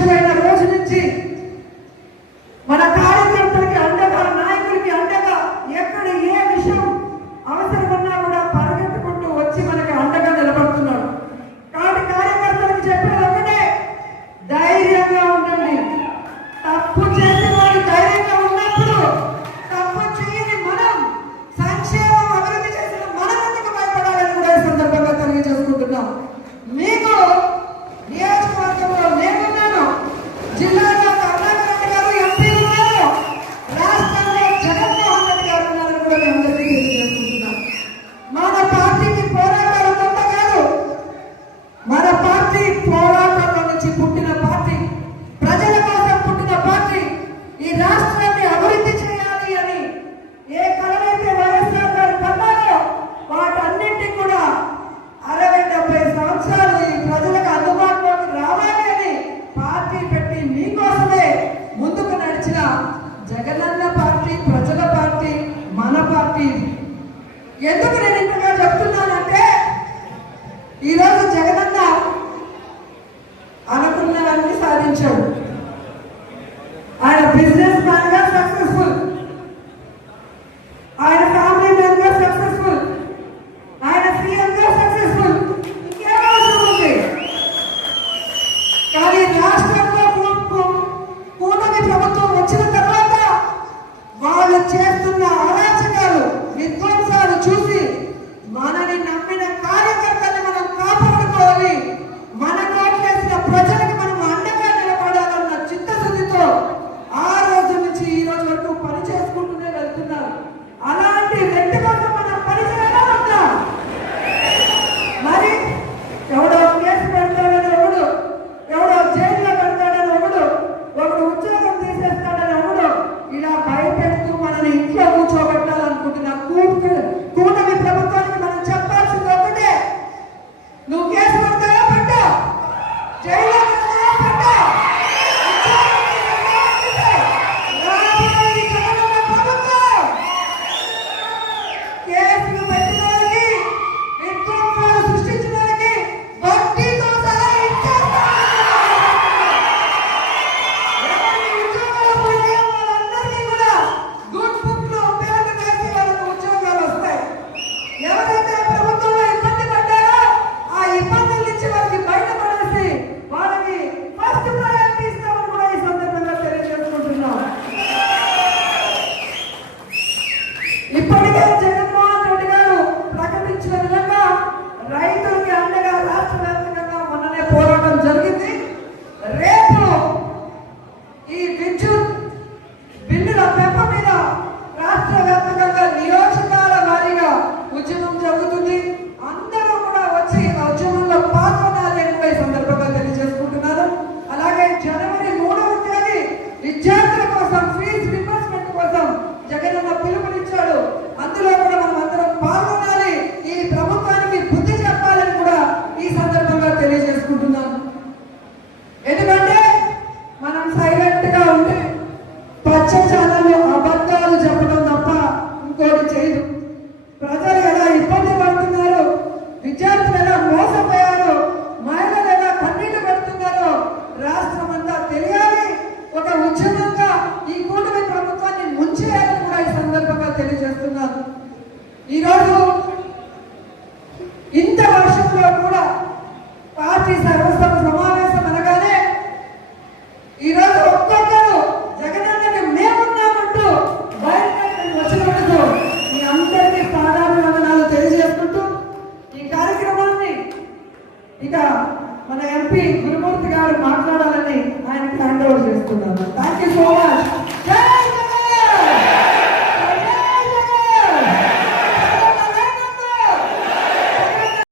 అధ్యక్షుడైన రోజు నుంచి మన కార్యకర్తలకి అండగా, నాయకులకి అండగా, ఎక్కడ ఏ విషయం అవసరమన్నా కూడా పరిగెత్తుకుంటూ వచ్చి మనకి అండగా నిలబడుతున్నాడు. కాబట్టి కార్యకర్తలకు చెప్పేది ఒకటే, ధైర్యంగా ఉండండి. తప్పు చేసిన వాళ్ళు ధైర్యంగా ఉన్నప్పుడు తప్పు చేయని మనం, సంక్షేమం అభివృద్ధి చేసిన మనం ఎందుకు భయపడాలని కూడా ఈ సందర్భంగా తెలియజేసుకుంటున్నాం. మీకు నియోజకవర్గంలో నేనున్నాను, జిల్లాలో కరుణాకర్ రెడ్డి గారు ఎంపీ ఉన్నారు, రాష్ట్రంలో జగన్మోహన్ రెడ్డి గారు ఉన్నారని కూడా మేము అందరికీ తెలియజేసుకుంటున్నాం. మన పార్టీకి పోరాటాలు కొత్త కాదు. మన పార్టీ పోరాటంలో నుంచి పుట్టిన పార్టీ, ప్రజల కోసం పుట్టిన పార్టీ. ఈ రాష్ట్రాన్ని అభివృద్ధి చేయాలి అని ఏ కలవైతే వైఎస్ఆర్ గారు కన్నారో వాటన్నింటినీ కూడా 60-70 సంవత్సరాలు ఈ ప్రజలకు అందుబాటులోకి రావాలి అని పార్టీ పెట్టి మీకోసమే ముందుకు నడిచిన జగనన్న పార్టీ, ప్రజల పార్టీ, మన పార్టీ. ఎందుకు నేను ఇంతగా చెప్తున్నానంటే, ఈరోజు జగనన్న అనుకున్నవన్నీ సాధించాడు. ఆయన బిజినెస్ మ్యాన్ గా సక్సెస్ఫుల్, ఆయన ఫ్యామిలీ మ్యాన్ గా సక్సెస్ఫుల్, ఆయన సీఎం గా సక్సెస్ఫుల్. ఇంకేం అవసరం ఉంది? కానీ రాష్ట్రంలో కూటమి ప్రభుత్వం వచ్చిన తర్వాత వాళ్ళు చేస్తున్న అరాచకాలు, విధ్వంసాలు చూసి మనని నమ్మిన కార్యకర్తల్ని మనం కాపాడుకోవాలి, మన కోట్లేసిన ప్రజలకు మనం అండగా నిలబడాలన్న చిత్తశుద్ధితో ఆ రోజు నుంచి ఈ రోజు వరకు పని చేసుకుంటూనే వెళ్తున్నారు. అలాంటి వ్యక్తి కోసం మనం పని చేయాలన్నా మరి ఎవడో కేసు పెడతాడని ఒకడు, ఎవడో జైల్లో పెడతాడని ఒకడు ఉద్యోగం తీసేస్తాడని ఒకడు ఇలా భయపెడుతూ మనని ఇంట్లో కూర్చోబెట్టాలనుకుంటున్న కూటమి ప్రభుత్వానికి మనం చెప్పాల్సింది ఒకటే, నువ్వు కేసు పెడతావా పెట్టా, జైల్లో పెట్టా, కేసులు పెట్టిన వాళ్ళకి, విధ్వంసాలు సృష్టించిన వాళ్ళకి వడ్డీతో సహా ఇచ్చేస్తాం. ఉద్యోగాలు పోయిన వాళ్ళందరినీ కూడా గుడ్ బుక్ లో పేర్లు వేసి వాళ్ళకు ఉద్యోగాలు వస్తాయి. ఎవరైతే ప్రభుత్వంలో ఇబ్బంది పడ్డారో ఆ ఇబ్బందుల నుంచి వాళ్ళకి బయటపడేసి వాళ్ళకి ఫస్ట్ ప్రయారిటీ ఇస్తామని కూడా ఈ సందర్భంగా తెలియజేసుకుంటున్నాం. ఇప్పటికే జగన్మోహన్ రెడ్డి గారు ప్రకటించిన విధంగా రైతులకి అండగా రాష్ట్ర వ్యాప్తంగా మొన్ననే పోరాటం జరిగింది. రేపు ఈ విద్యుత్ బిల్లుల పెంపు మీద రాష్ట్ర వ్యాప్తంగా నియోజకాల వారీగా ఉద్యమం జరుగుతుంది. అందరూ కూడా వచ్చి ఆ ఉద్యమంలో పాల్గొనాలి అని ఈ సందర్భంగా తెలియజేసుకుంటున్నారు. అలాగే జనవరి 3వ తేదీ విద్యార్థుల కోసం ఫీజు రింబర్స్మెంట్ కోసం జగనన్న పిలుపునిచ్చాడు. అందులో కూడా మనం అందరం పాల్గొనాలి, ఈ ప్రభుత్వానికి బుద్ధి చెప్పాలని కూడా ఈ సందర్భంగా తెలియజేసుకుంటున్నాను. ఎందుకంటే మనం సైలెంట్ గా ఉంటే పచ్చ ఛానల్లో అబద్ధాలు చెప్పడం తప్ప ఇంకోటి చేయదు. ప్రజలు ఎలా ఇబ్బంది పడుతున్నారు, విద్యార్థులు ఎలా మోసపోయారు, మహిళలు ఎలా కన్నీళ్లు పెడుతున్నారో రాష్ట్రం అంతా తెలియాలి. ఒక ఉద్యమంగా ఈ కూటమి ప్రభుత్వాన్ని ముంచేయాలని కూడా ఈ సందర్భంగా తెలియజేస్తున్నారు. ఈరోజు ఇంత వర్షంలో కూడా పార్టీ సర్వసభ సమావేశం అనగానే ఈరోజు ఒక్కొక్కరు జగనన్నకి మేమున్నామంటూ బయటకు వచ్చినందుకు మీ అందరికీ పాదాభివందనాలు తెలియజేసుకుంటూ ఈ కార్యక్రమాన్ని ఇక మన ఎంపీ గురుమూర్తి గారు మాట్లాడాలని ఆయనకి హ్యాండ్ ఓవర్ చేస్తున్నాను. Thank you so much.